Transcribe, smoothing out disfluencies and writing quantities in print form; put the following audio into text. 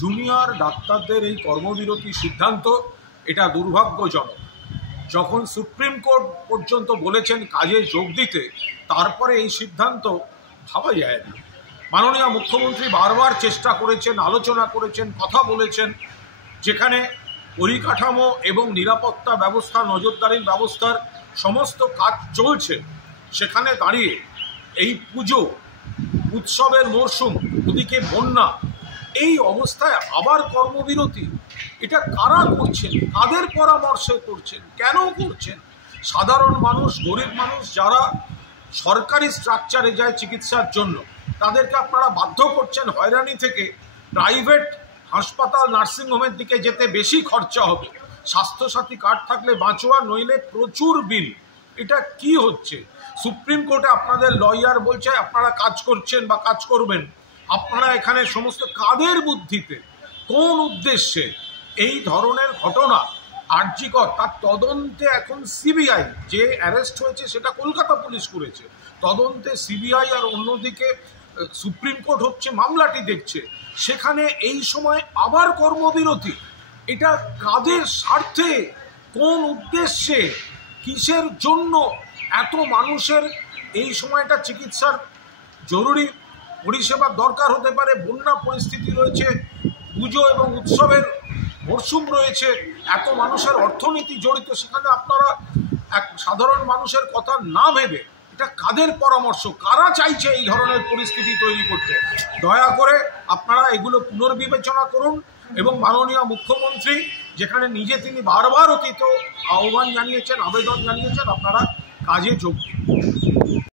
Junior ডাক্তারদের এই কর্মবিরতি সিদ্ধান্ত এটা দুর্ভাগ্যজনক। যখন সুপ্রিম কোর্ট পর্যন্ত বলেছেন কাজে যোগ দিতে, তারপরে এই সিদ্ধান্ত ভাবা যায় না। মাননীয় মুখ্যমন্ত্রী বারবার চেষ্টা করেছেন, আলোচনা করেছেন, কথা বলেছেন, যেখানে পরিকাঠামো এবং নিরাপত্তা ব্যবস্থা, নজরদারির ব্যবস্থার সমস্ত কাজ চলছে, সেখানে দাঁড়িয়ে এই পুজো উৎসবের মরশুম, ওদিকে বন্যা, এই অবস্থায় আবার কর্মবিরতি, এটা কারা করছেন, কাদের পরামর্শে করছেন, কেন করছেন? সাধারণ মানুষ, গরিব মানুষ যারা সরকারি স্ট্রাকচারে যায় চিকিৎসার জন্য, তাদেরকে আপনারা বাধ্য করছেন হয়রানি থেকে প্রাইভেট হাসপাতাল, নার্সিংহোমের দিকে যেতে বেশি খরচা হবে। স্বাস্থ্যসাথী কার্ড থাকলে বাঁচোয়া, নইলে প্রচুর বিল। এটা কি হচ্ছে? সুপ্রিম কোর্টে আপনাদের লয়ার বলছে আপনারা কাজ করছেন বা কাজ করবেন। আপনারা এখানে সমস্ত কাদের বুদ্ধিতে, কোন উদ্দেশ্যে এই ধরনের ঘটনা আরজিকর, তার তদন্তে এখন সিবিআই, যে অ্যারেস্ট হয়েছে সেটা কলকাতা পুলিশ করেছে, তদন্তে সিবিআই, আর অন্যদিকে সুপ্রিম কোর্ট হচ্ছে মামলাটি দেখছে, সেখানে এই সময় আবার কর্মবিরতি। এটা কাদের স্বার্থে, কোন উদ্দেশ্যে, কিসের জন্য? এত মানুষের এই সময়টা চিকিৎসার জরুরি পরিষেবার দরকার হতে পারে, বন্যা পরিস্থিতি রয়েছে, পুজো এবং উৎসবের মরশুম রয়েছে, এত মানুষের অর্থনীতি জড়িত, সেখানে আপনারা এক সাধারণ মানুষের কথা না ভেবে, এটা কাদের পরামর্শ, কারা চাইছে এই ধরনের পরিস্থিতি তৈরি করতে? দয়া করে আপনারা এগুলো পুনর্বিবেচনা করুন এবং মাননীয় মুখ্যমন্ত্রী যেখানে নিজে তিনি বারবার অতীত আহ্বান জানিয়েছেন, আবেদন জানিয়েছেন, আপনারা কাজে যোগ দিন।